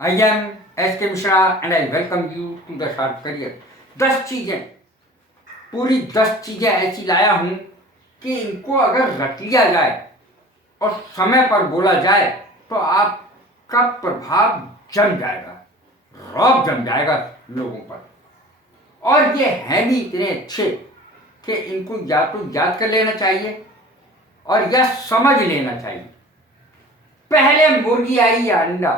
I am S.K. Mishra and I welcome you to the Sharp Career. 10 चीज़ें, पूरी 10 चीज़ें ऐसी लाया हूँ कि इनको अगर रट लिया जाए और समय पर बोला जाए तो आपका प्रभाव जम जाएगा, रौब जम जाएगा लोगों पर। और ये हैं भी इतने अच्छे कि इनको या तो याद कर लेना चाहिए और या समझ लेना चाहिए। पहले मुर्गी आई या अंडा,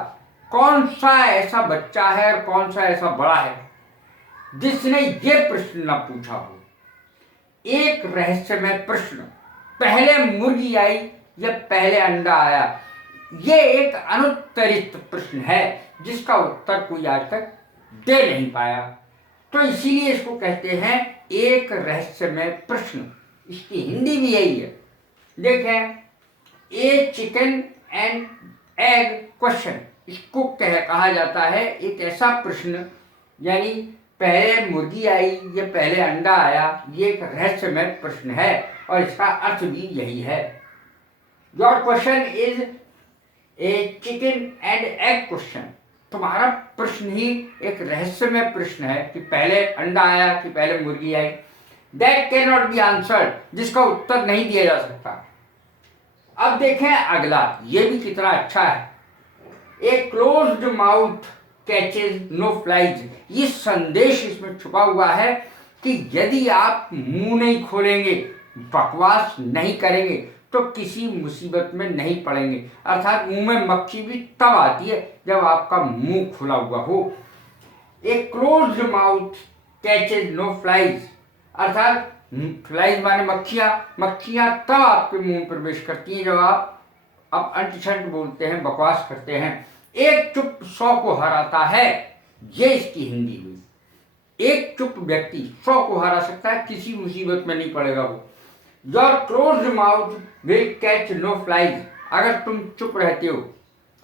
कौन सा ऐसा बच्चा है और कौन सा ऐसा बड़ा है जिसने ये प्रश्न न पूछा हो। एक रहस्यमय प्रश्न, पहले मुर्गी आई या पहले अंडा आया, ये एक अनुत्तरित प्रश्न है जिसका उत्तर कोई आज तक दे नहीं पाया। तो इसीलिए इसको कहते हैं एक रहस्यमय प्रश्न। इसकी हिंदी भी यही है। देखें, ए चिकन एंड एग क्वेश्चन, इसको कहा जाता है एक ऐसा प्रश्न, यानी पहले मुर्गी आई या पहले अंडा आया, ये एक रहस्यमय प्रश्न है और इसका अर्थ भी यही है। Your question is a chicken and egg question. तुम्हारा प्रश्न ही एक रहस्यमय प्रश्न है कि पहले अंडा आया कि पहले मुर्गी आई। That can not be answered, जिसका उत्तर नहीं दिया जा सकता। अब देखें अगला, ये भी कितना अच्छा है। A closed mouth catches no flies. ये संदेश इसमें छुपा हुआ है कि यदि आप मुंह नहीं खोलेंगे, बकवास नहीं करेंगे तो किसी मुसीबत में नहीं पड़ेंगे। अर्थात मुंह में मक्खी भी तब आती है जब आपका मुंह खुला हुआ हो। A closed mouth catches no flies, अर्थात फ्लाइज माने मक्खियाँ। मक्खियाँ तब आपके मुंह में प्रवेश करती हैं जब आप अंट बोलते हैं, बकवास करते हैं। एक चुप 100 को हराता है, ये इसकी हिंदी हुई। एक चुप व्यक्ति 100 को हरा सकता है, किसी मुसीबत में नहीं पड़ेगा वो। Your closed mouth will catch no flies. अगर तुम चुप रहते हो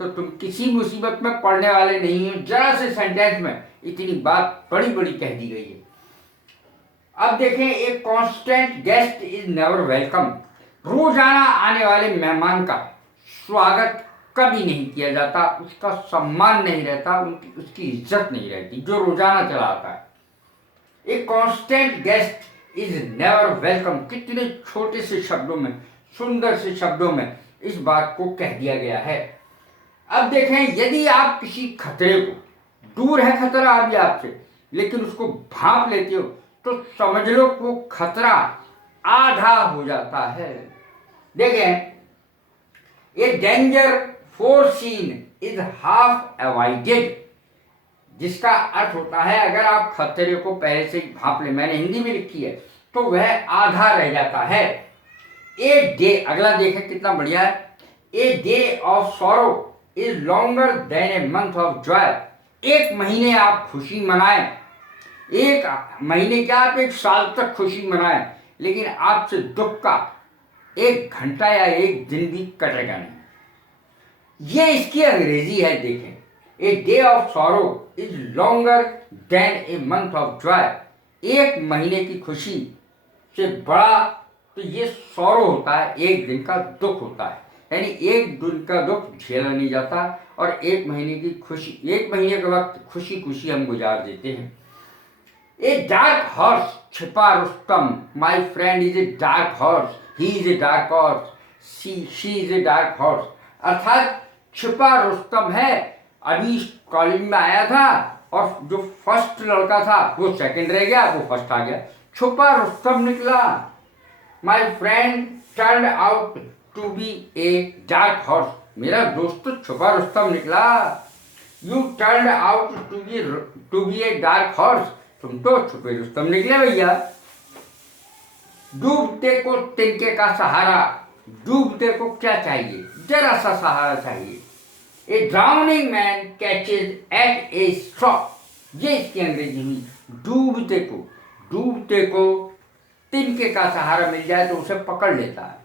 तो तुम किसी मुसीबत में पड़ने वाले नहीं हो। जरा से सेंटेंस में इतनी बात बड़ी बड़ी कह दी गई है। अब देखें, एक constant guest is never welcome. रोजाना आने वाले मेहमान का स्वागत कभी नहीं किया जाता, उसका सम्मान नहीं रहता, उसकी इज्जत नहीं रहती जो रोजाना चला आता है। एक constant guest is never welcome. कितने छोटे से शब्दों में, सुंदर से शब्दों में इस बात को कह दिया गया है। अब देखें, यदि आप किसी खतरे को, दूर है खतरा अभी आपसे, लेकिन उसको भांप लेते हो तो समझ लो वो खतरा आधा हो जाता है। देखें, a danger foreseen is half avoided, जिसका अर्थ होता है अगर आप खतरे को पहले से ही भांप ले, मैंने हिंदी में लिखी है, तो वह आधा रह जाता है। ए डे, अगला देखें कितना बढ़िया है। A day of sorrow is longer than a month of Joy. एक महीने आप खुशी मनाएं, एक महीने क्या, आप एक साल तक खुशी मनाएं, लेकिन आपसे दुख का 1 घंटा या 1 दिन भी कटेगा नहीं। ये इसकी अंग्रेजी है। देखें, a day of sorrow is longer than a month of Joy. एक महीने की खुशी से बड़ा तो ये सॉरो होता है, 1 दिन का दुख होता है। यानी 1 दिन का दुख झेला नहीं जाता और 1 महीने की खुशी, 1 महीने के वक्त खुशी खुशी हम गुजार देते हैं। ए डार्क हॉर्स, छिपा Rustam, my friend is a dark horse, he is a dark horse, she is a dark horse. अर्थात छिपा रुस्तम है, अभी कॉलेज में आया था और जो फर्स्ट लड़का था वो सेकंड रह गया, वो फर्स्ट आ गया, छुपा रुस्तम निकला। My friend turn out to be a dark horse, मेरा दोस्त तो छुपा रुस्तम निकला। You turn out to be a dark horse, तुम तो छुपे रुस्तम निकले भैया। डूबते को तिनके का सहारा, डूबते को क्या चाहिए, जरा सा सहारा चाहिए। ए ड्राउनिंग मैन कैचेज एट ए स्ट्रॉ, ये इसकी अंग्रेजी हुई। डूबते को तिनके का सहारा मिल जाए तो उसे पकड़ लेता है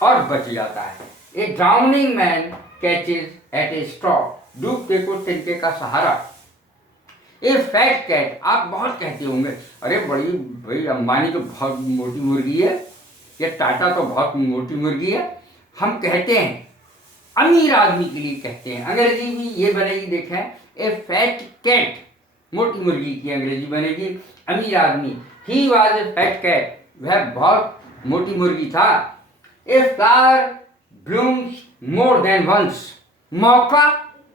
और बच जाता है। ए ड्राउनिंग मैन कैचेज एट ए स्ट्रॉ, डूबते को तिनके का सहारा। ए फैट कैट, आप बहुत कहते होंगे, अरे बड़ी भाई अंबानी तो बहुत मोटी मुर्गी है, या टाटा तो बहुत मोटी मुर्गी है। हम कहते हैं अमीर आदमी के लिए कहते हैं। अंग्रेजी भी ये बनेगी, देखें, ए फैट कैट, मोटी मुर्गी की अंग्रेजी बनेगी अमीर आदमी। He was a fat cat, वह बहुत मोटी मुर्गी था। A flower blooms more than once, मौका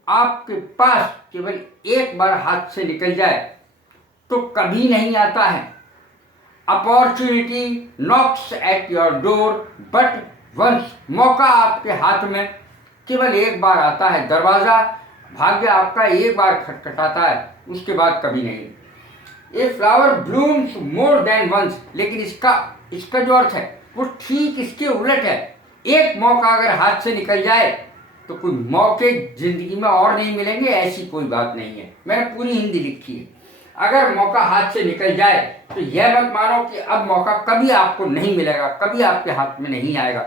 आपके पास केवल एक बार हाथ से निकल जाए तो कभी नहीं आता है। Opportunity knocks at your door but once, मौका आपके हाथ में केवल एक बार आता है, दरवाजा भाग्य आपका एक बार खटखटाता है, उसके बाद कभी नहीं। A flower blooms more than once, लेकिन इसका जो अर्थ है वो ठीक इसके उलट है। एक मौका अगर हाथ से निकल जाए तो कोई मौके जिंदगी में और नहीं मिलेंगे, ऐसी कोई बात नहीं है। मैंने पूरी हिंदी लिखी है। अगर मौका हाथ से निकल जाए तो यह मत मानो कि अब मौका कभी आपको नहीं मिलेगा, कभी आपके हाथ में नहीं आएगा।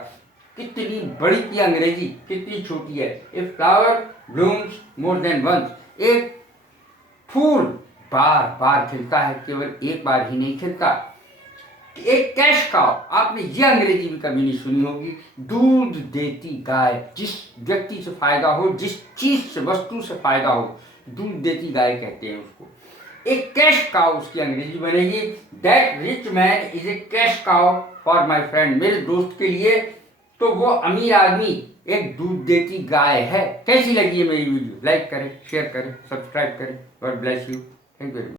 कितनी बड़ी की अंग्रेजी, कितनी छोटी है। A flower blooms more than once, एक फूल बार बार खिलता है, केवल एक बार ही नहीं खिलता। एक कैश काउ, आपने ये अंग्रेजी भी कभी नहीं सुनी होगी। दूध देती गाय, जिस व्यक्ति से फायदा हो, जिस चीज से, वस्तु से फायदा हो, दूध देती गाय कहते हैं उसको। एक कैश काउ उसकी अंग्रेजी बनेगी that rich man is a cash cow for my friend, मेरे दोस्त के लिए तो वो अमीर आदमी एक दूध देती गाय है। कैसी लगी है मेरी वीडियो? लाइक करें, शेयर करें, सब्सक्राइब करें। God bless you. Thank you.